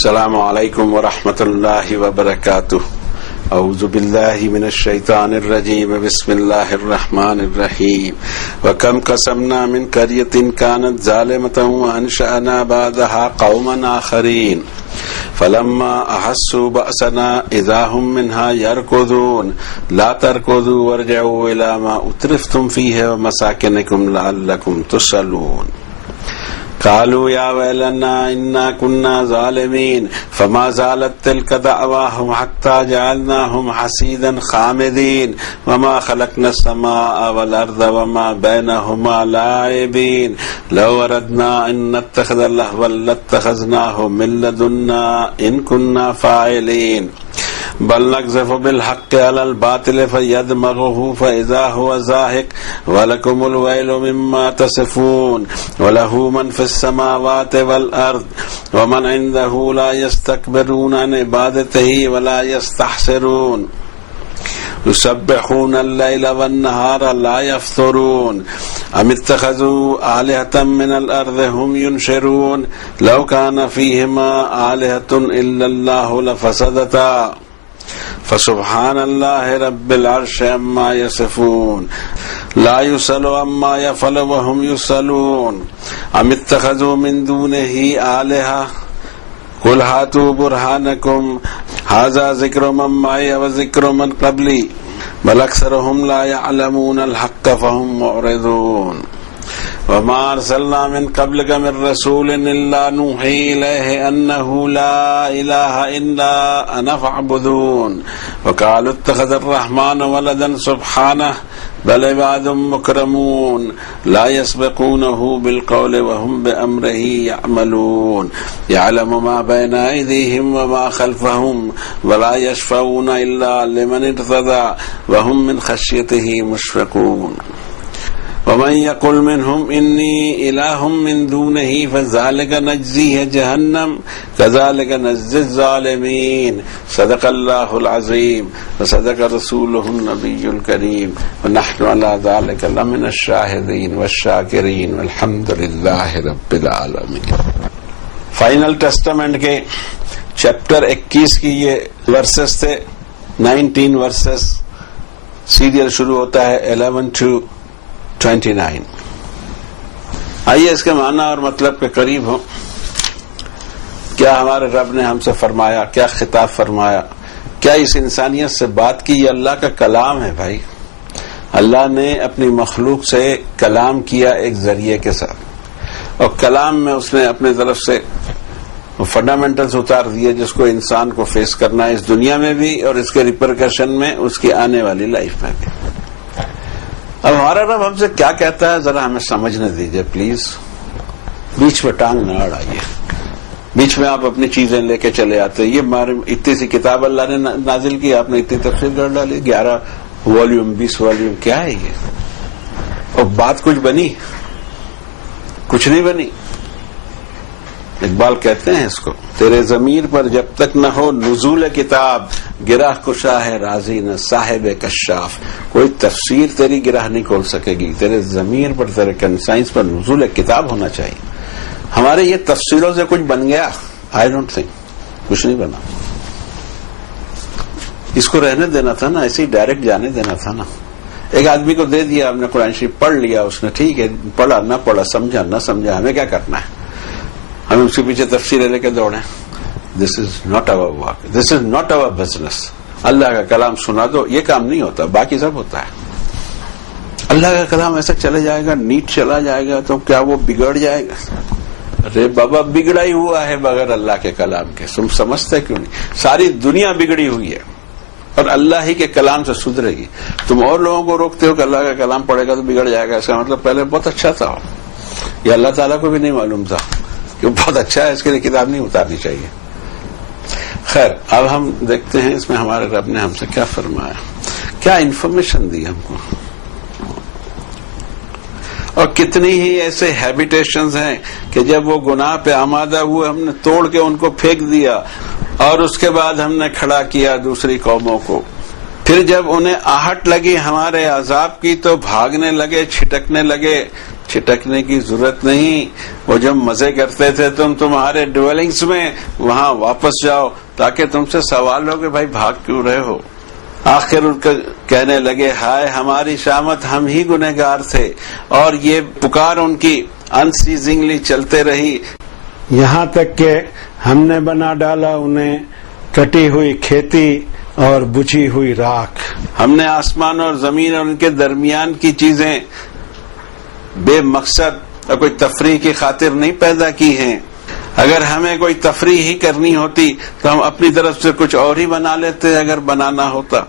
السلام علیکم ورحمۃ اللہ وبرکاتہ. اعوذ باللہ من الشیطان الرجیم. بسم اللہ الرحمن الرحیم. وکم قسمنا من قریۃ کانت ظالمۃ وانشأنا بعدها قوما آخرین فلما احسوا بأسنا اذا هم منها يركضون لا تركضوا وارجعوا الى ما اترفتم فيه ومساكنكم لعلكم تسألون. قالوا يا ويلنا إنا كنا ظالمين فما زالت تلك دعواهم حتى جعلناهم حصيدا خامدين وما خلقنا السماء والأرض وما بينهما لاعبين لو أردنا أن نتخذ لهوا لاتخذناه من لدنا إن كنا فاعلين بل نقذف بالحق على الباطل فيدمغه فإذا هو زاهق ولكم الويل مما تصفون وله من في السماوات والأرض ومن عنده لا يستكبرون عن عبادته ولا يستحسرون يسبحون الليل والنهار لا يفترون أم اتخذوا آلهة من الأرض هم ينشرون لو كان فيهما آلهة إلا الله لفسدتا فسبحان الله رب العرش عما يصفون لا يسأل عما يفعل وهم يسألون أم اتخذوا من دونه آلهة قل هاتوا برهانكم هذا ذكر من معي وذكر من قبلي بل أكثرهم لا يعلمون الحق فهم معرضون. وما أرسلنا من قبلك من رسول إلا نوحي إليه أنه لا إله إلا أنا فاعبدون وقالوا اتخذ الرحمن ولدا سبحانه بل عباد مكرمون لا يسبقونه بالقول وهم بأمره يعملون يعلم ما بين أيديهم وما خلفهم ولا يشفعون إلا لمن ارتضى وهم من خشيته مشفقون. ومن يقل منهم إني إله من دونه فذلك نجزيه جهنم كذلك نجزي الظالمين. صدق الله العظيم وصدق رسوله النبي الكريم ونحن على ذلك لمن الشاهدين والشاكرين والحمد لله رب العالمين. فائنل ٹیسٹمنٹ کے چیپٹر 21 کی یہ ورسز تھے. 19 ورسز. سیریل شروع ہوتا ہے 11 to 29. آئیے اس کے معنی اور مطلب کے قریب ہوں. کیا ہمارے رب نے ہم سے فرمایا, کیا خطاب فرمایا, کیا اس انسانیت سے بات کی؟ یہ اللہ کا کلام ہے بھائی. اللہ نے اپنی مخلوق سے کلام کیا ایک ذریعے کے ساتھ, اور کلام میں اس نے اپنے طرف سے فنڈامنٹلز اتار دیے جس کو انسان کو فیس کرنا ہے اس دنیا میں بھی اور اس کے ریپرکشن میں اس کی آنے والی لائف میں بھی. اب ہمارا رب ہم سے کیا کہتا ہے ذرا ہمیں سمجھنے دیجئے پلیز. بیچ میں ٹانگ نہ اڑائیے, بیچ میں آپ اپنی چیزیں لے کے چلے آتے. یہ اتنی سی کتاب اللہ نے نازل کی, آپ نے اتنی تفسیر کر ڈالی, 11 والیوم 20 والیوم. کیا ہے یہ؟ اور بات کچھ بنی؟ کچھ نہیں بنی. اقبال کہتے ہیں اس کو, تیرے ضمیر پر جب تک نہ ہو نزول کتاب گرہ کشا ہے راضی نہ صاحب کشاف. کوئی تفسیر تیری گرہ نہیں کھول سکے گی. تیرے ضمیر پر, تیرے سائنس پر نزول کتاب ہونا چاہیے. ہمارے یہ تفسیروں سے کچھ بن گیا؟ I don't think. کچھ نہیں بنا. اس کو رہنے دینا تھا نا, ایسے ہی ڈائریکٹ جانے دینا تھا نا. ایک آدمی کو دے دیا, ہم نے قرآن شریف پڑھ لیا, اس نے ٹھیک ہے پڑھا نہ پڑھا, سمجھا نہ سمجھا, ہمیں کیا کرنا ہے؟ ہم اس کے پیچھے تفسیریں لے کے دوڑیں. This is not over work, this is not over business. اللہ کا کلام سنا دو, یہ کام نہیں ہوتا, باقی سب ہوتا ہے. اللہ کا کلام ایسا چلے جائے گا, نیٹ چلا جائے گا تو کیا وہ بگڑ جائے گا؟ ارے بابا بگڑا ہی ہوا ہے بغیر اللہ کے کلام کے. تم سمجھتے کیوں نہیں؟ ساری دنیا بگڑی ہوئی ہے اور اللہ ہی کے کلام سے سدھرے گی. تم اور لوگوں کو روکتے ہو کہ اللہ کا کلام پڑھے گا تو بگڑ جائے گا. اس کا مطلب پہلے بہت اچھا تھا, یہ اللہ تعالیٰ کو بھی نہیں معلوم تھا کہ بہت اچھا ہے, اس کے لیے کتاب نہیں اتارنی چاہیے. خیر, اب ہم دیکھتے ہیں اس میں ہمارے رب نے ہم سے کیا فرمایا, کیا انفارمیشن دی ہم کو, اور کتنی ہی ایسے ہیبیٹیشنز ہیں کہ جب وہ گناہ پہ آمادہ ہوئے ہم نے توڑ کے ان کو پھینک دیا, اور اس کے بعد ہم نے کھڑا کیا دوسری قوموں کو, پھر جب انہیں آہٹ لگی ہمارے عذاب کی تو بھاگنے لگے، چھٹکنے لگے۔ چھٹکنے کی ضرورت نہیں، وہ جو مزے کرتے تھے تمہارے ڈویلنگز میں، وہاں واپس جاؤ، تاکہ تم سے سوال ہو کہ بھائی بھاگ کیوں رہے ہو۔ آخر ان کا کہنے لگے ہائے ہماری شامت، ہم ہی گنہگار تھے، اور یہ پکار ان کی انسیزنگلی چلتے رہی، یہاں تک کہ ہم نے بنا ڈالا انہیں کٹی ہوئی کھیتی اور بجھی ہوئی راکھ۔ ہم نے آسمان اور زمین اور ان کے درمیان کی چیزیں بے مقصد اور کوئی تفریح کی خاطر نہیں پیدا کی ہیں۔ اگر ہمیں کوئی تفریح ہی کرنی ہوتی تو ہم اپنی طرف سے کچھ اور ہی بنا لیتے اگر بنانا ہوتا۔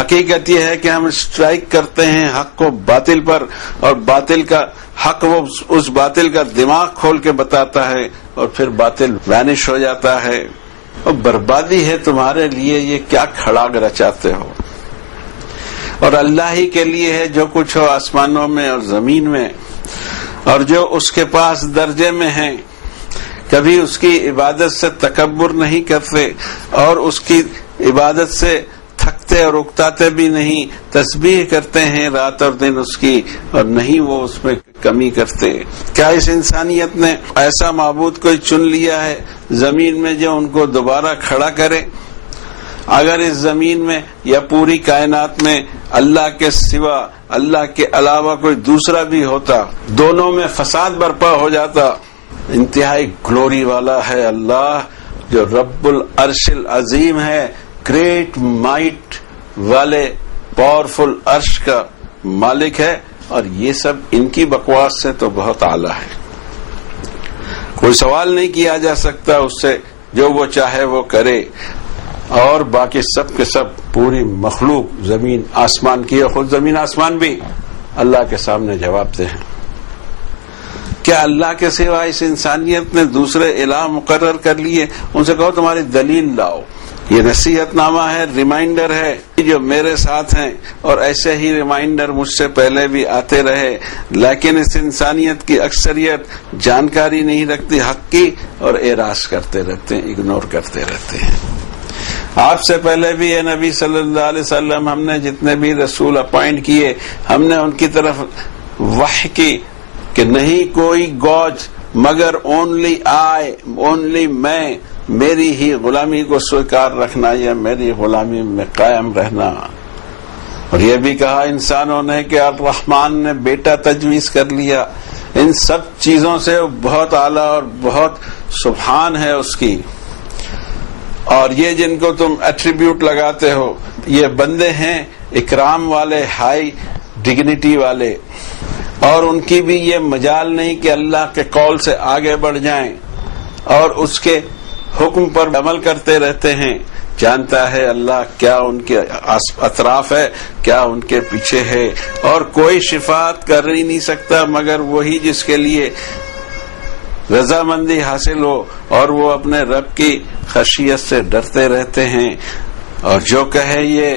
حقیقت یہ ہے کہ ہم اسٹرائک کرتے ہیں حق کو باطل پر، اور باطل کا حق وہ اس باطل کا دماغ کھول کے بتاتا ہے، اور پھر باطل وینش ہو جاتا ہے۔ اور بربادی ہے تمہارے لیے، یہ کیا کھڑا رچاتے ہو۔ اور اللہ ہی کے لیے ہے جو کچھ ہو آسمانوں میں اور زمین میں، اور جو اس کے پاس درجے میں ہیں۔ کبھی اس کی عبادت سے تکبر نہیں کرتے، اور اس کی عبادت سے تھکتے اور اکتاتے بھی نہیں، تسبیح کرتے ہیں رات اور دن اس کی، اور نہیں وہ اس میں کمی کرتے۔ کیا اس انسانیت نے ایسا معبود کوئی چن لیا ہے زمین میں جو ان کو دوبارہ کھڑا کرے؟ اگر اس زمین میں یا پوری کائنات میں اللہ کے سوا، اللہ کے علاوہ کوئی دوسرا بھی ہوتا، دونوں میں فساد برپا ہو جاتا۔ انتہائی گلوری والا ہے اللہ، جو رب العرش العظیم ہے، گریٹ مائٹ والے پاورفل عرش کا مالک ہے، اور یہ سب ان کی بکواس سے تو بہت اعلیٰ ہے۔ کوئی سوال نہیں کیا جا سکتا اس سے، جو وہ چاہے وہ کرے، اور باقی سب کے سب پوری مخلوق زمین آسمان کی ہے، خود زمین آسمان بھی اللہ کے سامنے جواب دے ہیں۔ کیا اللہ کے سوا اس انسانیت نے دوسرے الہ مقرر کر لیے؟ ان سے کہو تمہاری دلیل لاؤ۔ یہ نصیحت نامہ ہے، ریمائنڈر ہے جو میرے ساتھ ہیں، اور ایسے ہی ریمائنڈر مجھ سے پہلے بھی آتے رہے، لیکن اس انسانیت کی اکثریت جانکاری نہیں رکھتی حق کی، اور اعراض کرتے رہتے ہیں، اگنور کرتے رہتے ہیں۔ آپ سے پہلے بھی اے نبی صلی اللہ علیہ وسلم، ہم نے جتنے بھی رسول اپوائنٹ کیے، ہم نے ان کی طرف وحی کی کہ نہیں کوئی گوج مگر اونلی میں، میری ہی غلامی کو سویکار رکھنا یا میری غلامی میں قائم رہنا۔ اور یہ بھی کہا انسانوں نے کہ الرحمن نے بیٹا تجویز کر لیا۔ ان سب چیزوں سے بہت اعلیٰ اور بہت سبحان ہے اس کی۔ اور یہ جن کو تم ایٹریبیوٹ لگاتے ہو، یہ بندے ہیں اکرام والے، ہائی ڈگنیٹی والے، اور ان کی بھی یہ مجال نہیں کہ اللہ کے قول سے آگے بڑھ جائیں، اور اس کے حکم پر عمل کرتے رہتے ہیں۔ جانتا ہے اللہ کیا ان کے اطراف ہے، کیا ان کے پیچھے ہے، اور کوئی شفاعت کر ہی نہیں سکتا مگر وہی جس کے لیے رضامندی حاصل ہو، اور وہ اپنے رب کی خشیت سے ڈرتے رہتے ہیں۔ اور جو کہے یہ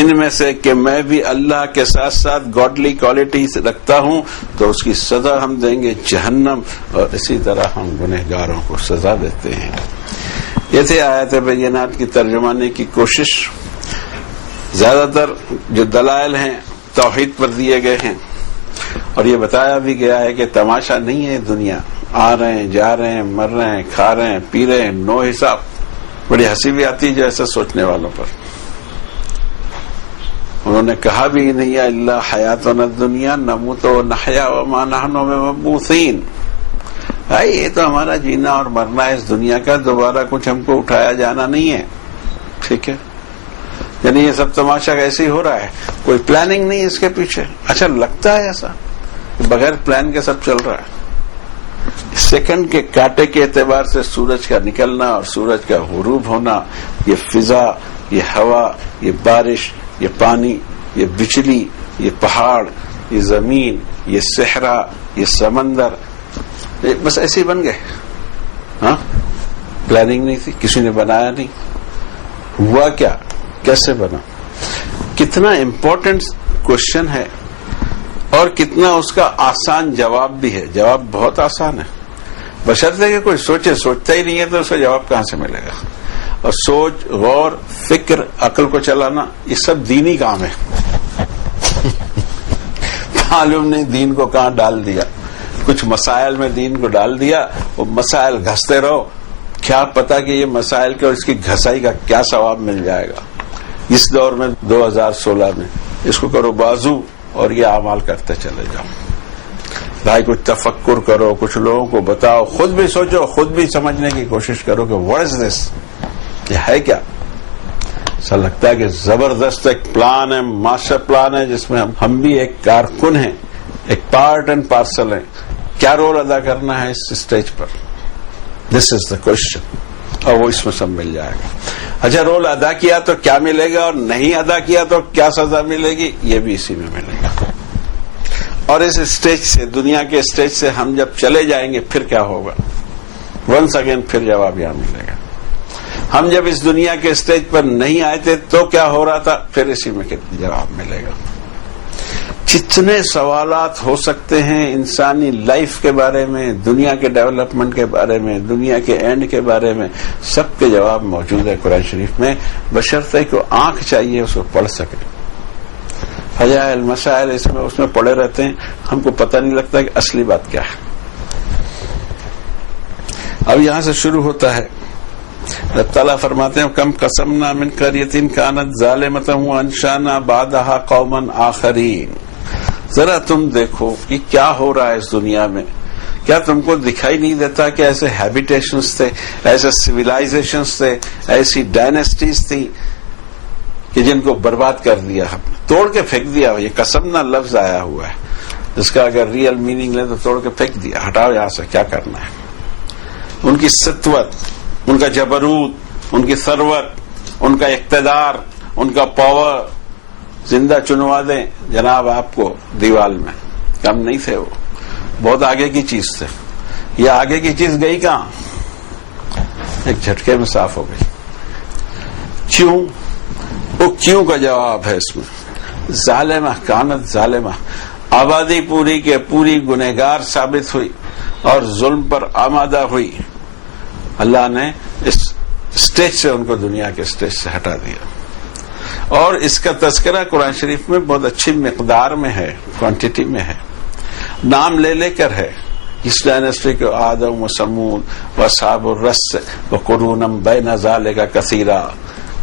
ان میں سے کہ میں بھی اللہ کے ساتھ ساتھ گاڈلی کوالٹیز رکھتا ہوں، تو اس کی سزا ہم دیں گے جہنم، اور اسی طرح ہم گنہگاروں کو سزا دیتے ہیں۔ یہ تھے آیات بینات کی ترجمانے کی کوشش۔ زیادہ تر جو دلائل ہیں توحید پر دیے گئے ہیں، اور یہ بتایا بھی گیا ہے کہ تماشا نہیں ہے دنیا، آ رہے ہیں، جا رہے ہیں، مر رہے ہیں، کھا رہے ہیں، پی رہے ہیں، نو حساب۔ بڑی ہنسی بھی آتی ہے جو ایسا سوچنے والوں پر۔ انہوں نے کہا بھی نہیں الا حیاتنا الدنیا نموت ونحیا وما نحن بمبعوثین۔ بھائی یہ تو ہمارا جینا اور مرنا ہے اس دنیا کا، دوبارہ کچھ ہم کو اٹھایا جانا نہیں ہے، ٹھیک ہے؟ یعنی یہ سب تماشا ایسے ہی ہو رہا ہے، کوئی پلاننگ نہیں اس کے پیچھے۔ اچھا لگتا ہے ایسا کہ بغیر پلان کے سب چل رہا ہے؟ سیکنڈ کے کانٹے کے اعتبار سے سورج کا نکلنا اور سورج کا غروب ہونا، یہ فضا، یہ ہوا، یہ بارش، یہ پانی، یہ بجلی، یہ پہاڑ، یہ زمین، یہ صحرا، یہ سمندر، بس ایسے ہی بن گئے۔ ہاں، پلاننگ نہیں تھی، کسی نے بنایا نہیں، ہوا کیا، کیسے بنا؟ کتنا امپورٹنٹ کوشچن ہے، اور کتنا اس کا آسان جواب بھی ہے۔ جواب بہت آسان ہے، بشرطے کہ کوئی سوچتا ہی نہیں ہے تو اس کا جواب کہاں سے ملے گا؟ اور سوچ غور فکر عقل کو چلانا یہ سب دینی کام ہے. معلوم نہیں دین کو کہاں ڈال دیا, کچھ مسائل میں دین کو ڈال دیا, وہ مسائل گھستے رہو, کیا پتا کہ یہ مسائل کے اور اس کی گھسائی کا کیا ثواب مل جائے گا. اس دور میں 2016 میں اس کو کرو بازو اور یہ اعمال کرتے چلے جاؤ. بھائی کچھ تفکر کرو, کچھ لوگوں کو بتاؤ, خود بھی سوچو, خود بھی سمجھنے کی کوشش کرو کہ واٹ از دس, یہ ہے کیا. ایسا لگتا ہے کہ زبردست ایک پلان ہے, ماسٹر پلان ہے, جس میں ہم بھی ایک کارکن ہیں, ایک پارٹ اینڈ پارسل ہیں. کیا رول ادا کرنا ہے اس stage per, this is the question, اور وہ اس میں سب مل جائے گا. اچھا رول ادا کیا تو کیا ملے گا, اور نہیں ادا کیا تو کیا سزا ملے گی, یہ بھی اسی میں ملے گا. اور اس اسٹیج سے, دنیا کے اسٹیج سے ہم جب چلے جائیں گے پھر کیا ہوگا, ونس اگین پھر جواب یہاں ملے گا. ہم جب اس دنیا کے اسٹیج پر نہیں آئے تھے تو کیا ہو رہا تھا, پھر اسی میں جواب ملے گا. جتنے سوالات ہو سکتے ہیں انسانی لائف کے بارے میں, دنیا کے ڈیولپمنٹ کے بارے میں, دنیا کے اینڈ کے بارے میں, سب کے جواب موجود ہے قرآن شریف میں, بشرطے کہ آنکھ چاہیے اس کو پڑھ سکے. فضائل مسائل اس میں پڑے رہتے ہیں, ہم کو پتہ نہیں لگتا کہ اصلی بات کیا ہے. اب یہاں سے شروع ہوتا ہے. رب تعالیٰ فرماتے ہیں کم قسمنا من قریۃ کانت ظالمۃ وانشانا بعدھا قوما آخرین. ذرا تم دیکھو کہ کیا ہو رہا ہے اس دنیا میں. کیا تم کو دکھائی نہیں دیتا کہ ایسے ہیبیٹیشنز تھے, ایسے سویلائزیشنز تھے, ایسی ڈائنیسٹیز تھی کہ جن کو برباد کر دیا, ہم توڑ کے پھینک دیا. یہ قسمنا لفظ آیا ہوا ہے, جس کا اگر ریئل میننگ لے تو توڑ کے پھینک دیا, ہٹاؤ یہاں سے, کیا کرنا ہے. ان کی سطوت, ان کا جبروت, ان کی ثروت, ان کا اقتدار, ان کا پاور, زندہ چنوا دیں جناب آپ کو دیوال میں. کم نہیں تھے وہ, بہت آگے کی چیز تھے. یہ آگے کی چیز گئی کہاں, ایک جھٹکے میں صاف ہو گئی. کیوں, وہ کیوں کا جواب ہے اس میں. ظالمہ کانت ظالمہ, آبادی پوری کے پوری گنہگار ثابت ہوئی اور ظلم پر آمادہ ہوئی. اللہ نے اس اسٹیج سے ان کو دنیا کے اسٹیج سے ہٹا دیا. اور اس کا تذکرہ قرآن شریف میں بہت اچھی مقدار میں ہے, کوانٹٹی میں ہے, نام لے لے کر ہے. اس ڈائنیسٹی کو آدم و سمود و اصحاب الرس و قرون بین ذالک کثیرا,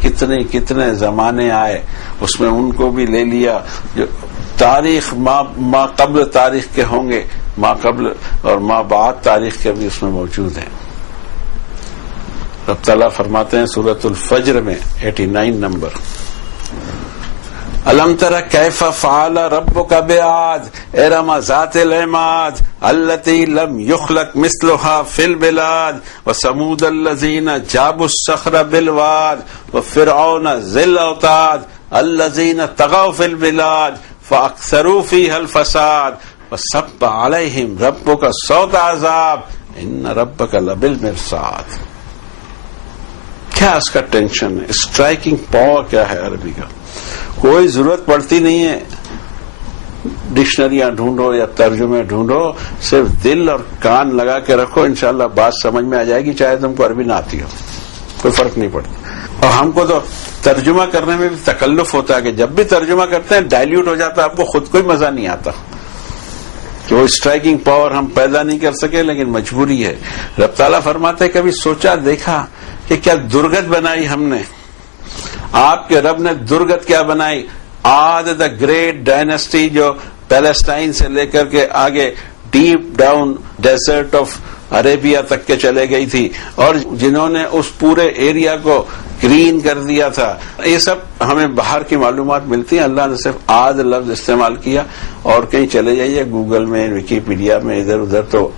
کتنے زمانے آئے, اس میں ان کو بھی لے لیا جو تاریخ ما قبل تاریخ کے ہوں گے, ما قبل اور ما بعد تاریخ کے بھی اس میں موجود ہیں. رب تعالیٰ فرماتے ہیں سورۃ الفجر میں 89 نمبر, الم تر کیف فعل ربک بعاد ارم ذات العماد التی لم یخلق مثلها فی البلاد وثمود الذین جابوا الصخر بالواد وفرعون ذی الاوتاد الذین طغوا فی البلاد فاکثروا فیها الفساد وصب علیہم ربک صوت عذاب ان ربک لبالمرصاد. کیا اس کا ٹینشن ہے, اسٹرائکنگ پاور کیا ہے عربی کا. کوئی ضرورت پڑتی نہیں ہے ڈکشنریاں ڈھونڈو یا ترجمے ڈھونڈو, صرف دل اور کان لگا کے رکھو, انشاءاللہ بات سمجھ میں آ جائے گی, چاہے تم کو عربی نہ آتی ہو, کوئی فرق نہیں پڑتا. اور ہم کو تو ترجمہ کرنے میں بھی تکلف ہوتا ہے کہ جب بھی ترجمہ کرتے ہیں ڈائلیوٹ ہو جاتا ہے, آپ کو خود کو ہی مزہ نہیں آتا. کہ وہ اسٹرائکنگ پاور ہم پیدا نہیں کر سکے, لیکن مجبوری ہے. رب تعالیٰ فرماتے ہیں کبھی سوچا دیکھا کہ کیا درگت بنائی ہم نے, آپ کے رب نے درگت کیا بنائی. آد دا گریٹ ڈائنیسٹی جو پیلسٹائن سے لے کر کے آگے deep down desert of Arabia تک کے چلے گئی تھی, اور جنہوں نے اس پورے ایریا کو گرین کر دیا تھا. یہ سب ہمیں باہر کی معلومات ملتی ہیں. اللہ نے صرف آد لفظ استعمال کیا, اور کہیں چلے جائیے گوگل میں, ویکیپیڈیا میں, ادھر ادھر تو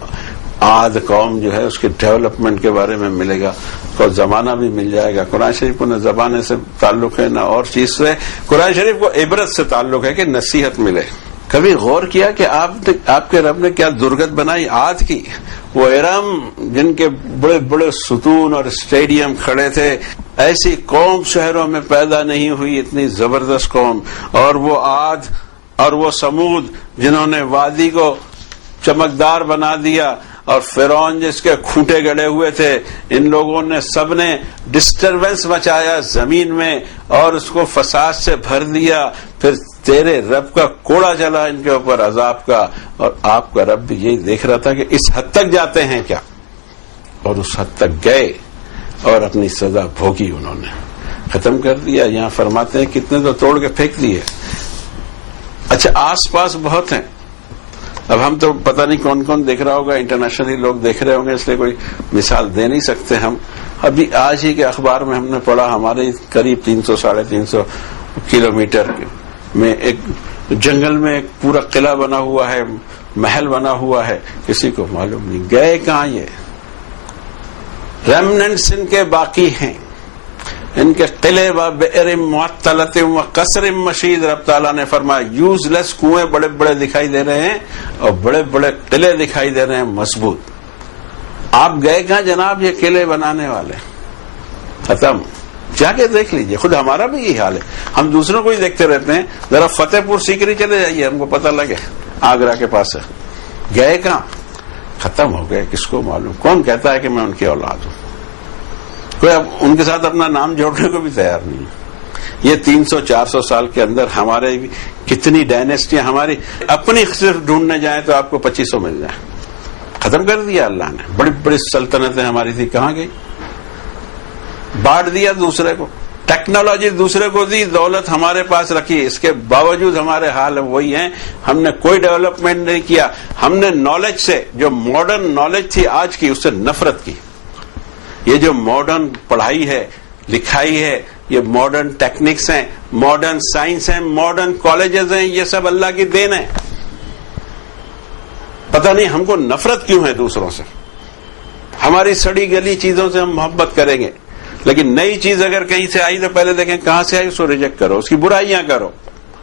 آد قوم جو ہے اس کے ڈیولپمنٹ کے بارے میں ملے گا, کو زمانہ بھی مل جائے گا. قرآن شریف کو نہ زبانے سے تعلق ہے نہ اور چیز سے, قرآن شریف کو عبرت سے تعلق ہے کہ نصیحت ملے. کبھی غور کیا کہ آپ کے رب نے کیا درگت بنائی عاد کی. وہ ارم جن کے بڑے بڑے ستون اور اسٹیڈیم کھڑے تھے, ایسی قوم شہروں میں پیدا نہیں ہوئی, اتنی زبردست قوم. اور وہ عاد اور وہ سمود جنہوں نے وادی کو چمکدار بنا دیا اور فرعون جس کے کھوٹے گڑے ہوئے تھے، ان لوگوں نے سب نے ڈسٹربنس مچایا زمین میں اور اس کو فساد سے بھر دیا. پھر تیرے رب کا کوڑا چلا ان کے اوپر عذاب کا، اور آپ کا رب بھی یہی دیکھ رہا تھا کہ اس حد تک جاتے ہیں کیا، اور اس حد تک گئے اور اپنی سزا بھوگی انہوں نے، ختم کر دیا. یہاں فرماتے ہیں کتنے تو توڑ کے پھینک دیے. اچھا آس پاس بہت ہیں، اب ہم تو پتہ نہیں کون کون دیکھ رہا ہوگا، انٹرنیشنلی لوگ دیکھ رہے ہوں گے، اس لیے کوئی مثال دے نہیں سکتے ہم. ابھی آج ہی کے اخبار میں ہم نے پڑھا، ہمارے قریب 300-350 کلومیٹر میں ایک جنگل میں ایک پورا قلعہ بنا ہوا ہے، محل بنا ہوا ہے، کسی کو معلوم نہیں گئے کہاں. یہ ریمننٹس ان کے باقی ہیں، ان کے قلعے و بئر معطلۃ و قصر مشید. رب تعالیٰ نے فرمایا یوز لیس کنویں بڑے بڑے دکھائی دے رہے ہیں اور بڑے بڑے قلعے دکھائی دے رہے ہیں مضبوط. آپ گئے کہاں جناب یہ قلعے بنانے والے؟ ختم. جا کے دیکھ لیجئے، خود ہمارا بھی یہی حال ہے، ہم دوسروں کو ہی دیکھتے رہتے ہیں. ذرا فتح پور سیکری چلے جائیے، ہم کو پتہ لگے آگرہ کے پاس ہے. گئے کہاں؟ ختم ہو گئے. کس کو معلوم؟ کون کہتا ہے کہ میں ان کی اولاد ہوں؟ کوئی اب ان کے ساتھ اپنا نام جوڑنے کو بھی تیار نہیں. یہ 300-400 سال کے اندر ہمارے کتنی ڈائنیسٹیاں، ہماری اپنی صرف ڈھونڈنے جائیں تو آپ کو 2500 مل جائیں. ختم کر دیا اللہ نے. بڑی بڑی سلطنتیں ہماری تھی، کہاں گئی؟ بانٹ دیا دوسرے کو. ٹیکنالوجی دوسرے کو دی، دولت ہمارے پاس رکھی، اس کے باوجود ہمارے حال وہی ہیں. ہم نے کوئی ڈیولپمنٹ نہیں کیا. ہم نے نالج سے، جو ماڈرن نالج تھی آج کی، اس سے نفرت کی. یہ جو ماڈرن پڑھائی ہے، لکھائی ہے، یہ ماڈرن ٹیکنکس ہیں، ماڈرن سائنس ہیں، ماڈرن کالجز ہیں، یہ سب اللہ کی دین ہے. پتہ نہیں ہم کو نفرت کیوں ہے دوسروں سے. ہماری سڑی گلی چیزوں سے ہم محبت کریں گے، لیکن نئی چیز اگر کہیں سے آئی تو پہلے دیکھیں کہاں سے آئی، اس کو ریجیکٹ کرو، اس کی برائیاں کرو،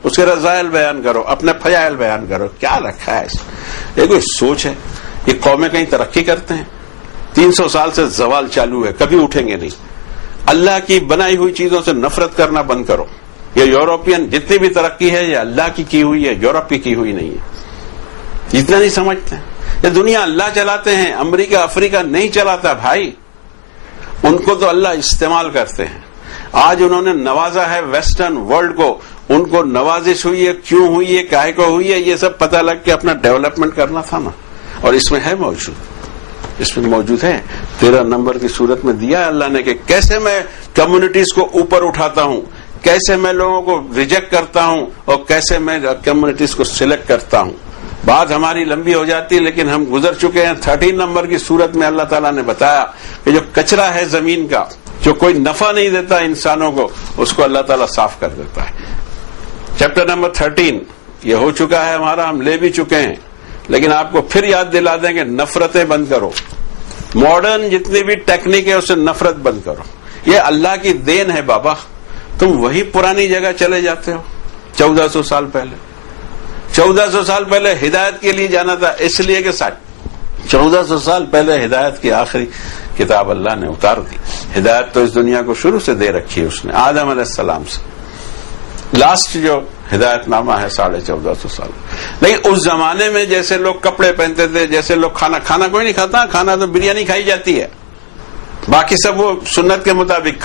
اس کے رذائل بیان کرو، اپنے فضائل بیان کرو. کیا رکھا ہے اس؟ یہ کوئی سوچ ہے؟ یہ قومیں کہیں ترقی کرتے ہیں؟ 300 سال سے زوال چالو ہے، کبھی اٹھیں گے نہیں. اللہ کی بنائی ہوئی چیزوں سے نفرت کرنا بند کرو. یہ یورپین جتنی بھی ترقی ہے یہ اللہ کی ہوئی ہے، یورپ کی ہوئی نہیں ہے. اتنا نہیں سمجھتے. یہ دنیا اللہ چلاتے ہیں، امریکہ افریقہ نہیں چلاتا بھائی. ان کو تو اللہ استعمال کرتے ہیں. آج انہوں نے نوازا ہے ویسٹرن ورلڈ کو، ان کو نوازش ہوئی ہے، کیوں ہوئی ہے، کاہے کو ہوئی ہے، یہ سب پتہ لگ کے اپنا ڈیولپمنٹ کرنا تھا نا. اور اس میں ہے موجود، اس میں موجود ہے. 13 نمبر کی صورت میں دیا اللہ نے کہ کیسے میں کمیونٹیز کو اوپر اٹھاتا ہوں، کیسے میں لوگوں کو ریجیکٹ کرتا ہوں، اور کیسے میں کمیونٹیز کو سلیکٹ کرتا ہوں. بات ہماری لمبی ہو جاتی ہے لیکن ہم گزر چکے ہیں. 13 نمبر کی صورت میں اللہ تعالیٰ نے بتایا کہ جو کچرا ہے زمین کا، جو کوئی نفع نہیں دیتا انسانوں کو، اس کو اللہ تعالیٰ صاف کر دیتا ہے. چیپٹر نمبر 13 یہ ہو چکا ہے ہمارا، ہم لے بھی چکے ہیں، لیکن آپ کو پھر یاد دلا دیں کہ نفرتیں بند کرو. ماڈرن جتنی بھی ٹیکنیک ہے اسے نفرت بند کرو. یہ اللہ کی دین ہے بابا. تم وہی پرانی جگہ چلے جاتے ہو. 1400 سال پہلے 1400 سال پہلے ہدایت کے لیے جانا تھا، اس لیے کہ 1400 سال پہلے ہدایت کی آخری کتاب اللہ نے اتار دی. ہدایت تو اس دنیا کو شروع سے دے رکھی ہے اس نے، آدم علیہ السلام سے. لاسٹ جو ہدایت نامہ ہے 1450 سال. لیکن اس زمانے میں جیسے لوگ کپڑے پہنتے تھے، جیسے لوگ کھانا کوئی نہیں کھاتا. کھانا تو بریانی کھائی جاتی ہے، باقی سب وہ سنت کے مطابق.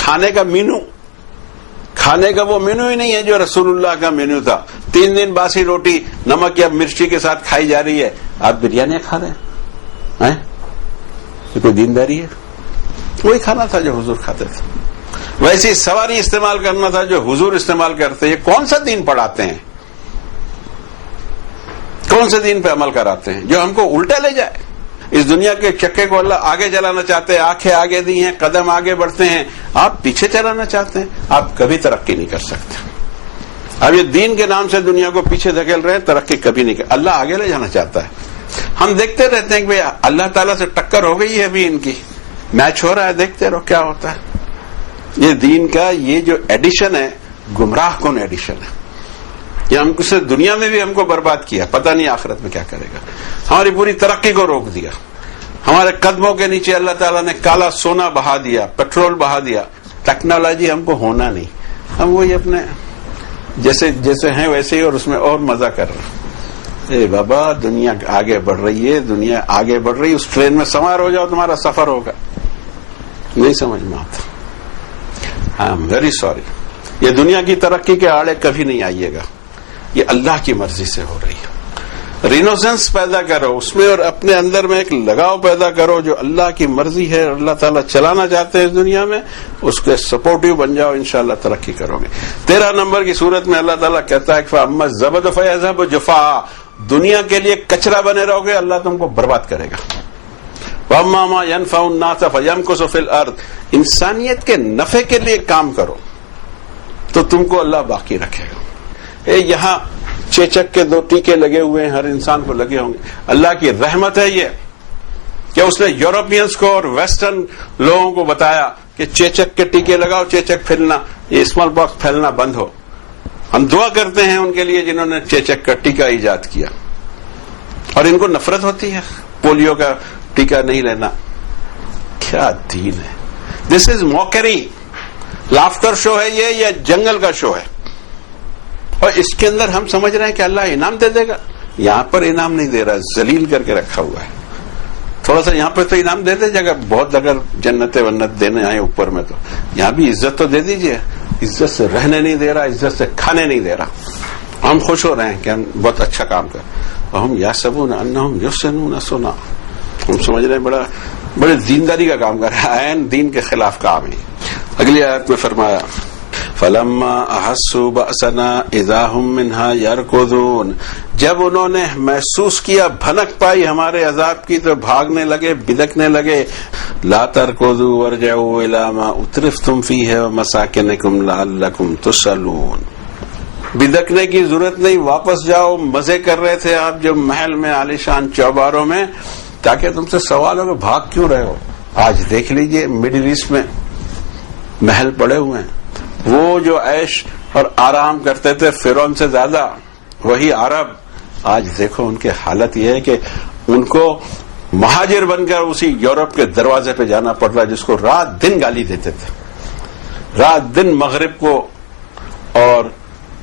کھانے کا وہ مینو ہی نہیں ہے جو رسول اللہ کا مینو تھا. 3 دن باسی روٹی نمک یا مرچی کے ساتھ کھائی جا رہی ہے، آپ بریانی کھا رہے ہیں؟ یہ کوئی دینداری ہے؟ وہی کھانا تھا جو حضور کھاتے تھے. ویسی سواری استعمال کرنا تھا جو حضور استعمال کرتے. یہ کون سا دین پڑھاتے ہیں؟ کون سے دین پہ عمل کراتے ہیں جو ہم کو الٹا لے جائے؟ اس دنیا کے چکے کو اللہ آگے چلانا چاہتے ہیں، آنکھیں آگے دی ہیں، قدم آگے بڑھتے ہیں. آپ پیچھے چلانا چاہتے ہیں، آپ کبھی ترقی نہیں کر سکتے. اب یہ دین کے نام سے دنیا کو پیچھے دھکیل رہے ہیں، ترقی کبھی نہیں کر. اللہ آگے لے جانا چاہتا ہے. ہم دیکھتے رہتے ہیں کہ بھئی اللہ تعالیٰ سے ٹکر ہو گئی ہے، ابھی ان کی میچ ہو رہا ہے، دیکھتے رہو کیا ہوتا ہے. یہ دین کا یہ جو ایڈیشن ہے، گمراہ کن ایڈیشن ہے. یہ ہم سے دنیا میں بھی ہم کو برباد کیا، پتہ نہیں آخرت میں کیا کرے گا. ہماری پوری ترقی کو روک دیا. ہمارے قدموں کے نیچے اللہ تعالیٰ نے کالا سونا بہا دیا، پیٹرول بہا دیا. ٹیکنالوجی ہم کو ہونا نہیں، ہم وہی اپنے جیسے ہیں ویسے ہی، اور اس میں اور مزہ کر رہے ہیں. اے بابا دنیا آگے بڑھ رہی ہے، دنیا آگے بڑھ رہی ہے، اس ٹرین میں سوار ہو جاؤ، تمہارا سفر ہوگا. نہیں سمجھ میں آتا. I am very sorry. یہ دنیا کی ترقی کے آڑے کبھی نہیں آئیے گا، یہ اللہ کی مرضی سے ہو رہی ہے. رینوسنس پیدا کرو اس میں، اور اپنے اندر میں ایک لگاؤ پیدا کرو جو اللہ کی مرضی ہے، اللہ تعالیٰ چلانا چاہتے ہیں اس دنیا میں، اس کے سپورٹیو بن جاؤ، انشاءاللہ ترقی کرو گے. 13 نمبر کی صورت میں اللہ تعالیٰ کہتا ہے کہ فَأَمَّا الزَّبَدُ فَيَذْهَبُ جُفَاءً، دنیا کے لیے کچرا بنے رہو گے، اللہ تم کو برباد کرے گا. وَأَمَّا مَا يَنْفَعُ النَّاسَ فَيَمْكُثُ فِي الْأَرْضِ، انسانیت کے نفع کے لیے کام کرو تو تم کو اللہ باقی رکھے گا. یہاں چیچک کے 2 ٹیکے لگے ہوئے ہیں، ہر انسان کو لگے ہوں گے. اللہ کی رحمت ہے یہ کہ اس نے یورپینس کو اور ویسٹرن لوگوں کو بتایا کہ چیچک کے ٹیکے لگاؤ، چیچک پھیلنا، یہ اسمال پاکس پھیلنا بند ہو. ہم دعا کرتے ہیں ان کے لیے جنہوں نے چیچک کا ٹیکہ ایجاد کیا، اور ان کو نفرت ہوتی ہے پولیو کا ٹیکہ نہیں لینا. کیا دین ہے؟ دس از موکری. لافٹر شو ہے یہ یا جنگل کا شو ہے؟ اور اس کے اندر ہم سمجھ رہے ہیں کہ اللہ انعام دے دے گا. یہاں پر انعام نہیں دے رہا، ذلیل کر کے رکھا ہوا ہے. تھوڑا سا یہاں پہ تو انعام دے دے جگہ بہت، اگر جنت ونت دینے آئے اوپر میں تو یہاں بھی عزت تو دے دیجئے. عزت سے رہنے نہیں دے رہا، عزت سے کھانے نہیں دے رہا. ہم خوش ہو رہے ہیں کہ ہم بہت اچھا کام کر، اور ہم یحسبون انہم یحسنون صنعا، ہم سمجھ رہے ہیں بڑے دینداری کا کام کر رہے ہیں، عین دین کے خلاف کام ہے. اگلی آیت میں فرمایا فَلَمَّا أَحَسُّوا بَأْسَنَا إِذَا هُمْ مِنْهَا يَرْكُضُونَ، جب انہوں نے محسوس کیا، بھنک پائی ہمارے عذاب کی، تو بھاگنے لگے، بدکنے لگے. لَا تَرْكُضُوا وَارْجِعُوا إِلَىٰ مَا أُتْرِفْتُمْ فِيهِ وَمَسَاكِنِكُمْ لَعَلَّكُمْ تُسْأَلُونَ. بدکنے کی ضرورت نہیں، واپس جاؤ. مزے کر رہے تھے آپ جو محل میں، عالیشان چوباروں میں، تاکہ تم سے سوال ہو کہ بھاگ کیوں رہے ہو. آج دیکھ لیجئے مڈل ایسٹ میں محل پڑے ہوئے ہیں. وہ جو عیش اور آرام کرتے تھے فرعون سے زیادہ، وہی عرب، آج دیکھو ان کے حالت یہ ہے کہ ان کو مہاجر بن کر اسی یورپ کے دروازے پہ جانا پڑ رہا ہے، جس کو رات دن گالی دیتے تھے، رات دن مغرب کو اور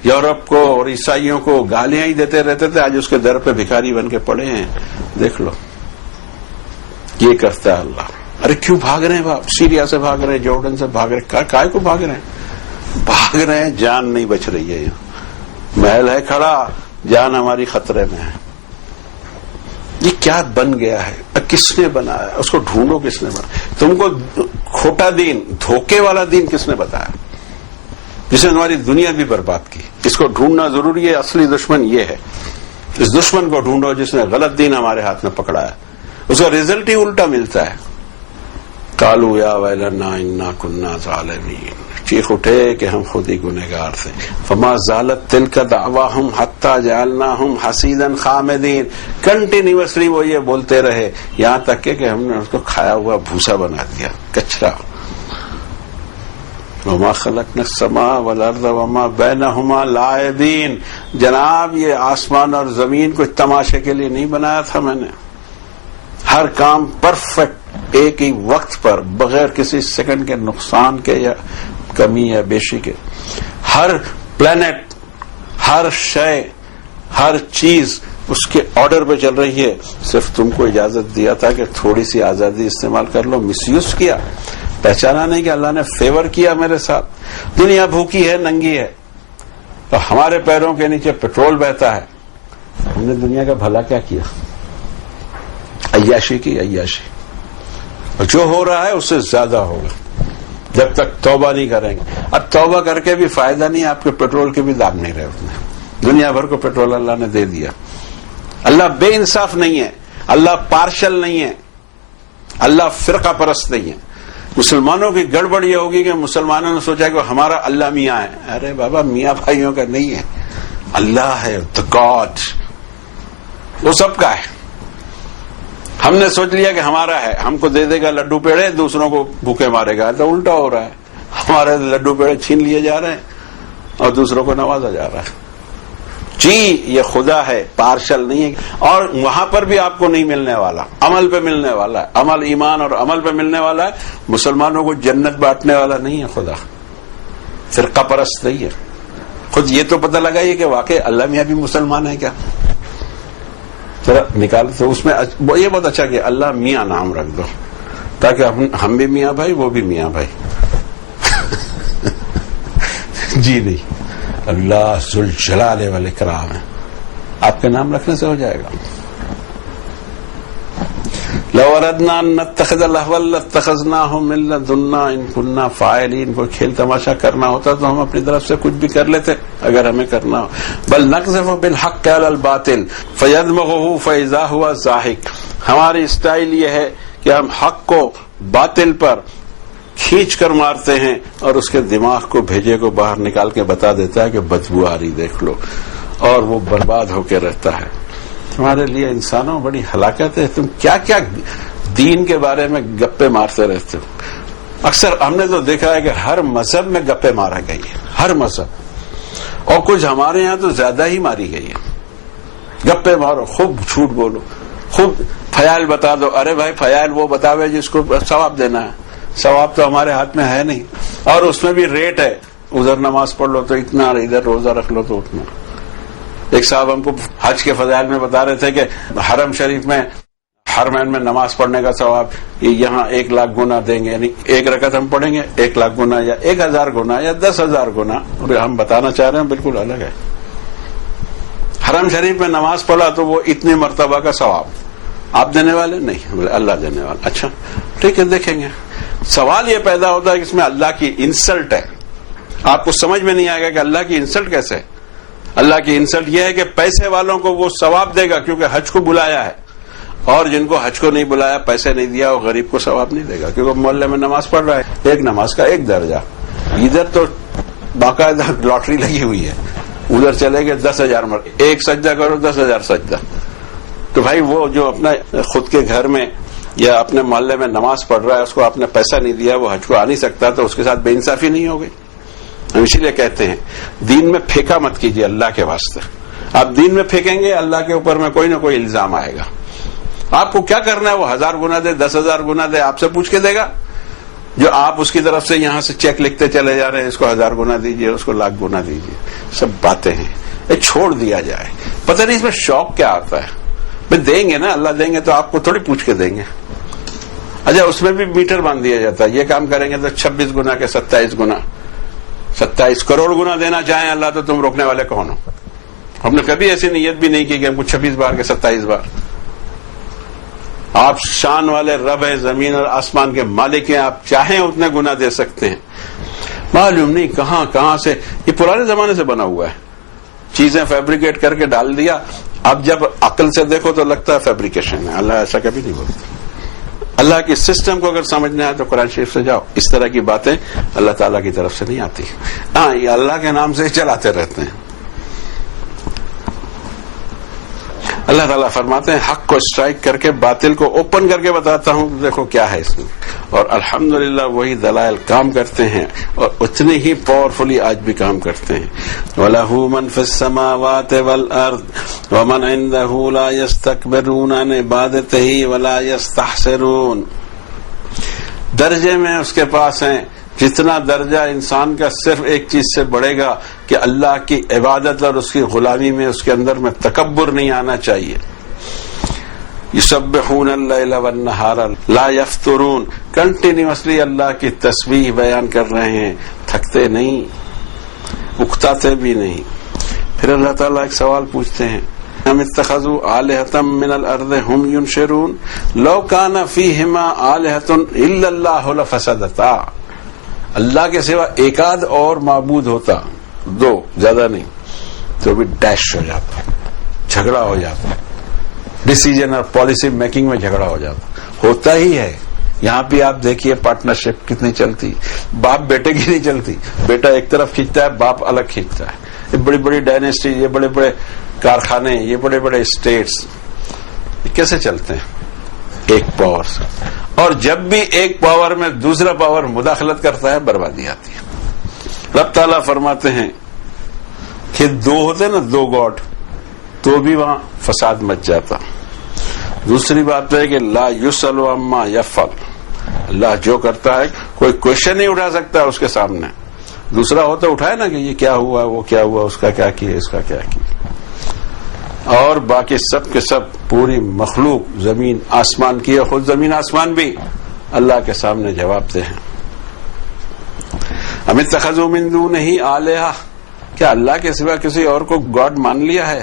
یورپ کو اور عیسائیوں کو گالیاں ہی دیتے رہتے تھے. آج اس کے در پہ بھکاری بن کے پڑے ہیں. دیکھ لو یہ کرتا ہے اللہ. ارے کیوں بھاگ رہے ہیں باپ؟ سیریا سے بھاگ رہے ہیں، جارڈن سے بھاگ رہے ہیں. کائے کو بھاگ رہے ہیں؟ بھاگ رہے ہیں، جان نہیں بچ رہی ہے. یہاں محل ہے کھڑا، جان ہماری خطرے میں ہے. یہ کیا بن گیا ہے؟ کس نے بنایا؟ اس کو ڈھونڈو کس نے بنایا. تم کو کھوٹا دین، دھوکے والا دین کس نے بتایا، جس نے تمہاری دنیا بھی برباد کی؟ اس کو ڈھونڈنا ضروری ہے. اصلی دشمن یہ ہے. اس دشمن کو ڈھونڈو جس نے غلط دین ہمارے ہاتھ میں پکڑا ہے. اس کا رزلٹ ہی الٹا ملتا ہے. قالوا یا ویلنا انا کنا ظالمین، چیخ اٹھے کہ ہم خود ہی گنہگار تھے. فما زالت تلک دعواہم حتی جعلناہم حصیدا خامدین، کنٹینیوسلی وہ یہ بولتے رہے یہاں تک کہ ہم نے اس کو کھایا ہوا بھوسا بنا دیا، کچرا. وما خلقنا السماء والارض وما بینہما لاعبین، جناب یہ آسمان اور زمین کوئی تماشے کے لیے نہیں بنایا تھا میں نے. ہر کام پرفیکٹ، ایک ہی وقت پر، بغیر کسی سیکنڈ کے نقصان کے یا کمی یا بیشی کے. ہر پلانٹ، ہر شے، ہر چیز اس کے آرڈر پہ چل رہی ہے. صرف تم کو اجازت دیا تھا کہ تھوڑی سی آزادی استعمال کر لو. مس یوز کیا، پہچانا نہیں کہ اللہ نے فیور کیا میرے ساتھ. دنیا بھوکی ہے، ننگی ہے، اور ہمارے پیروں کے نیچے پیٹرول بہتا ہے. ہم نے دنیا کا بھلا کیا کیا؟ عیاشی کی، عیاشی. اور جو ہو رہا ہے اس سے زیادہ ہوگا جب تک توبہ نہیں کریں گے. اب توبہ کر کے بھی فائدہ نہیں، آپ کے پیٹرول کے بھی دام نہیں رہے اتنے. دنیا بھر کو پیٹرول اللہ نے دے دیا. اللہ بے انصاف نہیں ہے، اللہ پارشل نہیں ہے، اللہ فرقہ پرست نہیں ہے. مسلمانوں کی گڑبڑ یہ ہوگی کہ مسلمانوں نے سوچا کہ ہمارا اللہ میاں ہے. ارے بابا میاں بھائیوں کا نہیں ہے، اللہ ہے، the God، وہ سب کا ہے. ہم نے سوچ لیا کہ ہمارا ہے، ہم کو دے دے گا لڈو پیڑے، دوسروں کو بھوکے مارے گا. تو الٹا ہو رہا ہے، ہمارے لڈو پیڑے چھین لیے جا رہے ہیں اور دوسروں کو نوازا جا رہا ہے. جی یہ خدا ہے، پارشل نہیں ہے. اور وہاں پر بھی آپ کو نہیں ملنے والا، عمل پہ ملنے والا ہے. عمل، ایمان اور عمل پہ ملنے والا ہے. مسلمانوں کو جنت بانٹنے والا نہیں ہے خدا، فرقہ پرست نہیں ہے. خود یہ تو پتہ لگائیے کہ واقعی اللہ میاں بھی مسلمان ہے کیا. ذرا نکال. تو اس میں یہ بہت اچھا کہ اللہ میاں نام رکھ دو تاکہ ہم بھی میاں بھائی وہ بھی میاں بھائی. جی نہیں، اللہ ذوالجلال والاکرام ہے، آپ کے نام رکھنے سے ہو جائے گا. لو اردنا ان نتخذ لهوا لاتخذناه من لدنا ان كنا فاعلين. کوئی کھیل تماشا کرنا ہوتا تو ہم اپنی طرف سے کچھ بھی کر لیتے اگر ہمیں کرنا ہو. بل نقذف بالحق على الباطل فيدمغه فاذا هو زاهق. ہماری اسٹائل یہ ہے کہ ہم حق کو باطل پر کھینچ کر مارتے ہیں اور اس کے دماغ کو بھیجے کو باہر نکال کے بتا دیتا ہے کہ بدبو آ رہی دیکھ لو، اور وہ برباد ہو کے رہتا ہے. تمہارے لیے انسانوں بڑی ہلاکت ہے، تم کیا کیا دین کے بارے میں گپے مارتے رہتے ہو. اکثر ہم نے تو دیکھا ہے کہ ہر مذہب میں گپے مارا گئی ہے، ہر مذہب، اور کچھ ہمارے یہاں تو زیادہ ہی ماری گئی ہے. گپے مارو، خوب جھوٹ بولو، خوب فیال بتا دو. ارے بھائی فیال وہ بتاوے جس کو ثواب دینا ہے، ثواب تو ہمارے ہاتھ میں ہے نہیں، اور اس میں بھی ریٹ ہے. ادھر نماز پڑھ لو تو اتنا، اور ادھر روزہ رکھ لو تو اتنا. ایک صاحب ہم کو حج کے فضائل میں بتا رہے تھے کہ حرم شریف میں، حرمین میں نماز پڑھنے کا ثواب یہاں 1,00,000 گنا دیں گے، یعنی ایک رکعت ہم پڑھیں گے 1,00,000 گنا، یا 1,000 گنا، یا 10,000 گنا. اور ہم بتانا چاہ رہے ہیں بالکل الگ ہے. حرم شریف میں نماز پڑھا تو وہ اتنی مرتبہ کا ثواب. آپ دینے والے نہیں، بولے اللہ دینے والا. اچھا ٹھیک ہے، دیکھیں گے. سوال یہ پیدا ہوتا ہے کہ اس میں اللہ کی انسلٹ ہے. آپ کو سمجھ میں نہیں آئے گا کہ اللہ کی انسلٹ کیسے ہے. اللہ کی انسلٹ یہ ہے کہ پیسے والوں کو وہ ثواب دے گا کیونکہ حج کو بلایا ہے، اور جن کو حج کو نہیں بلایا، پیسے نہیں دیا، وہ غریب کو ثواب نہیں دے گا کیونکہ محلے میں نماز پڑھ رہا ہے. ایک نماز کا ایک درجہ. ادھر تو باقاعدہ لاٹری لگی ہوئی ہے، ادھر چلے گئے 10,000 ایک سجدہ کرو 10,000 سجدہ. تو بھائی وہ جو اپنا خود کے گھر میں یا اپنے محلے میں نماز پڑھ رہا ہے، اس کو آپ نے پیسہ نہیں دیا، وہ حج کو آ نہیں سکتا، تو اس کے ساتھ بے انصافی نہیں ہو گئی. ہم اسی لیے کہتے ہیں دین میں پھینکا مت کیجیے اللہ کے واسطے. آپ دین میں پھینکیں گے اللہ کے اوپر میں کوئی نہ کوئی الزام آئے گا. آپ کو کیا کرنا ہے، وہ 1,000 گنا دے، 10,000 گنا دے، آپ سے پوچھ کے دے گا. جو آپ اس کی طرف سے یہاں سے چیک لکھتے چلے جا رہے ہیں، اس کو 1,000 گنا دیجیے، اس کو 1,00,000 گنا دیجیے، سب باتیں ہیں. یہ چھوڑ دیا جائے. پتہ نہیں اس میں شوق کیا آتا ہے. بھائی دیں گے نا، اللہ دیں گے تو آپ کو تھوڑی پوچھ کے دیں گے. اچھا اس میں بھی میٹر باندھ دیا جاتا ہے، یہ کام کریں گے تو 26 گنا کے 27 گنا، 27 کروڑ گنا دینا چاہیں اللہ تو تم روکنے والے کون ہو. ہم نے کبھی ایسی نیت بھی نہیں کی کہ ہم کو 26 بار کے 27 بار. آپ شان والے رب ہیں، زمین اور آسمان کے مالک ہیں، آپ چاہیں اتنے گنا دے سکتے ہیں. معلوم نہیں کہاں کہاں سے یہ پرانے زمانے سے بنا ہوا ہے. چیزیں فیبریکیٹ کر کے ڈال دیا. اب جب عقل سے دیکھو تو لگتا ہے فیبریکیشن ہے. اللہ ایسا کبھی نہیں بولتا. اللہ کی سسٹم کو اگر سمجھنا ہے تو قرآن شریف سے جاؤ. اس طرح کی باتیں اللہ تعالیٰ کی طرف سے نہیں آتی. ہاں یہ اللہ کے نام سے ہی چلاتے رہتے ہیں. اللہ تعالیٰ فرماتے ہیں حق کو اسٹرائک کر کے باطل کو اوپن کر کے بتاتا ہوں، دیکھو کیا ہے اس میں. اور الحمدللہ وہی دلائل کام کرتے ہیں، اور اتنے ہی پاورفلی آج بھی کام کرتے ہیں. وَلَهُ مَنْ فِي السَّمَاوَاتِ وَالْأَرْضِ وَمَنْ عِنْدَهُ لَا يَسْتَكْبِرُونَ عَنْ عِبَادَتِهِ وَلَا يَسْتَحْسِرُونَ. درجے میں اس کے پاس ہیں جتنا درجہ انسان کا صرف ایک چیز سے بڑھے گا کہ اللہ کی عبادت اور اس کی غلامی میں اس کے اندر میں تکبر نہیں آنا چاہیے. یسبحون اللیل والنہار لا یفترون. کنٹینیوسلی اللہ کی تسبیح بیان کر رہے ہیں، تھکتے نہیں، اکتاتے بھی نہیں. پھر اللہ تعالیٰ ایک سوال پوچھتے ہیں ام اتخذوا آلہۃ من الارض ہم ینشرون لو کان فیہما آلہۃ الا اللہ لفسدتا. اللہ کے سوا ایک آدھ اور معبود ہوتا، 2 زیادہ نہیں، تو بھی ڈیش ہو جاتا، جھگڑا ہو جاتا، ڈیسیجن اور پالیسی میکنگ میں جھگڑا ہو جاتا. ہوتا ہی ہے. یہاں بھی آپ دیکھیے پارٹنرشپ کتنی چلتی. باپ بیٹے کی نہیں چلتی، بیٹا ایک طرف کھینچتا ہے، باپ الگ کھینچتا ہے. یہ بڑی بڑی ڈائنیسٹی، یہ بڑے بڑے کارخانے، یہ بڑے بڑے اسٹیٹس کیسے چلتے ہیں؟ ایک پاور سے. اور جب بھی ایک پاور میں دوسرا پاور مداخلت کرتا ہے بربادی آتی ہے. رب تعالیٰ فرماتے ہیں کہ 2 ہوتے نا، 2 گاڈ، تو بھی وہاں فساد مچ جاتا. دوسری بات ہے کہ لا یسأل عما یفعل. اللہ جو کرتا ہے کوئی کوشچن نہیں اٹھا سکتا اس کے سامنے. دوسرا ہوتا اٹھائے نا کہ یہ کیا ہوا، وہ کیا ہوا، اس کا کیا کیا، اس کا کیا کیا. اور باقی سب کے سب پوری مخلوق زمین آسمان کی ہے، خود زمین آسمان بھی اللہ کے سامنے جواب دہ ہیں. ام اتخذوا من دونہ آلہہ، کیا اللہ کے سوا کسی اور کو گاڈ مان لیا ہے؟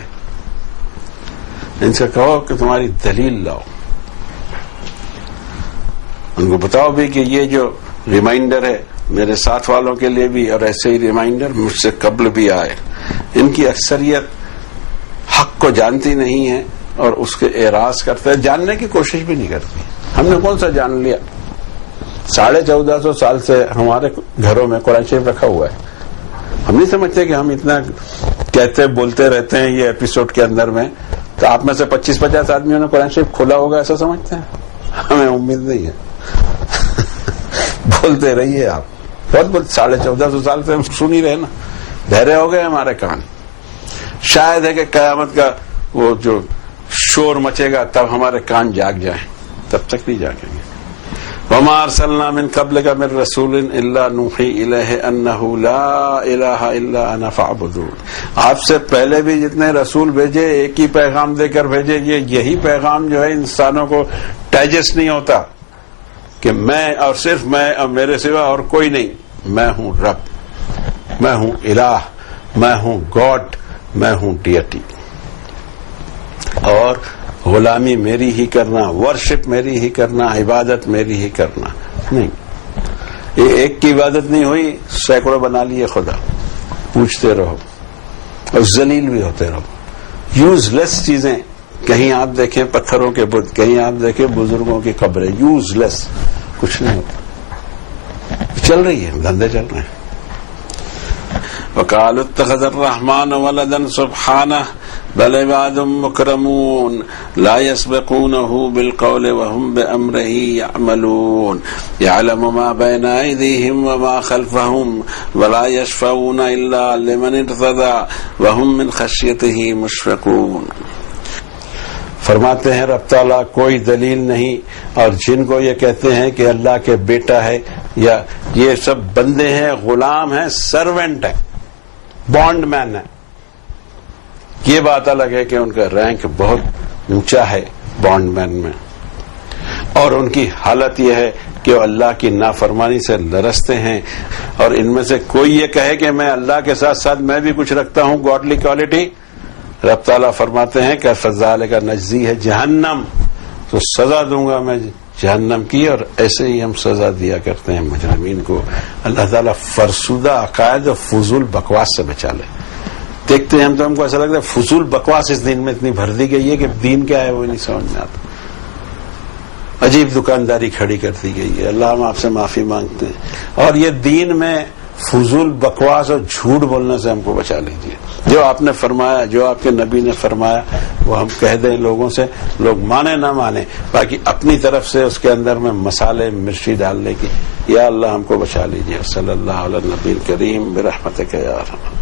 ان سے کہو کہ تمہاری دلیل لاؤ. ان کو بتاؤ بھی کہ یہ جو ریمائنڈر ہے میرے ساتھ والوں کے لیے بھی، اور ایسے ہی ریمائنڈر مجھ سے قبل بھی آئے، ان کی اکثریت حق کو جانتی نہیں ہے اور اس کے اعراض کرتے ہیں، جاننے کی کوشش بھی نہیں کرتی. ہم نے کون سا جان لیا؟ 1450 سال سے ہمارے گھروں میں قرآن شریف رکھا ہوا ہے. ہم نہیں سمجھتے کہ ہم اتنا کہتے بولتے رہتے ہیں یہ ایپیسوڈ کے اندر میں، تو آپ میں سے 25-50 آدمیوں نے قرآن شریف کھولا ہوگا ایسا سمجھتے ہیں؟ ہمیں امید نہیں ہے. بولتے رہیے آپ، بہت 1450 سال سے ہم سن ہی رہے نا، بہرے ہو گئے ہمارے کان. شاید ہے کہ قیامت کا وہ جو شور مچے گا تب ہمارے کان جاگ جائیں، تب تک نہیں جاگیں گے. وما ارسلنا من قبلک من رسول الا نوحی الیہ انہ لا الہ الا انا فاعبدون. آپ سے پہلے بھی جتنے رسول بھیجے ایک ہی پیغام دے کر بھیجے. یہی پیغام جو ہے انسانوں کو ڈائجسٹ نہیں ہوتا کہ میں اور صرف میں اور میرے سوا اور کوئی نہیں. میں ہوں رب، میں ہوں الہ، میں ہوں گاڈ، میں ہوں ڈیٹی، اور غلامی میری ہی کرنا، ورشپ میری ہی کرنا، عبادت میری ہی کرنا. نہیں، یہ ایک کی عبادت نہیں ہوئی، سینکڑوں بنا لیے خدا. پوچھتے رہو اور ذلیل بھی ہوتے رہو. یوز لیس چیزیں، کہیں آپ دیکھیں پتھروں کے بت، کہیں آپ دیکھیں بزرگوں کی قبریں، یوز لیس، کچھ نہیں ہوتا. چل رہی ہے، دھندے چل رہے ہیں. وقالوا اتخذ الرحمن ولدا سبحانه بل عباد مکرمون لا يسبقونه بالقول وهم بأمره يعملون يعلم ما بين أيديهم وما خلفهم ولا يشفعون إلا لمن ارتضى وهم من خشيته مشفقون. فرماتے ہیں رب تعالیٰ کوئی دلیل نہیں، اور جن کو یہ کہتے ہیں کہ اللہ کے بیٹا ہے یا یہ سب بندے ہیں، غلام ہیں، سرونٹ ہیں، بانڈ مین ہے. یہ بات الگ ہے کہ ان کا رینک بہت اونچا ہے بانڈ مین میں، اور ان کی حالت یہ ہے کہ وہ اللہ کی نافرمانی سے لرزتے ہیں. اور ان میں سے کوئی یہ کہے کہ میں اللہ کے ساتھ ساتھ میں بھی کچھ رکھتا ہوں گاڈلی کوالٹی، رب تعالیٰ فرماتے ہیں کہ فذالک نجزی ہے جہنم، تو سزا دوں گا میں جہنم کی. اور ایسے ہی ہم سزا دیا کرتے ہیں مجرمین کو. اللہ تعالیٰ فرسودہ عقائد اور فضول بکواس سے بچا لے. دیکھتے ہیں ہم تو ہم کو ایسا لگتا ہے فضول بکواس اس دین میں اتنی بھر دی گئی ہے کہ دین کیا ہے وہ نہیں سمجھ میں آتا. عجیب دکانداری کھڑی کر دی گئی ہے. اللہ ہم آپ سے معافی مانگتے ہیں، اور یہ دین میں فضول بکواس اور جھوٹ بولنے سے ہم کو بچا لیجیے. جو آپ نے فرمایا، جو آپ کے نبی نے فرمایا، وہ ہم کہہ دیں لوگوں سے، لوگ مانے نہ مانے، باقی اپنی طرف سے اس کے اندر میں مسالے مرچی ڈالنے کی. یا اللہ ہم کو بچا لیجیے. صلی اللہ علیہ نبی کریم برحمتک یا ارحم.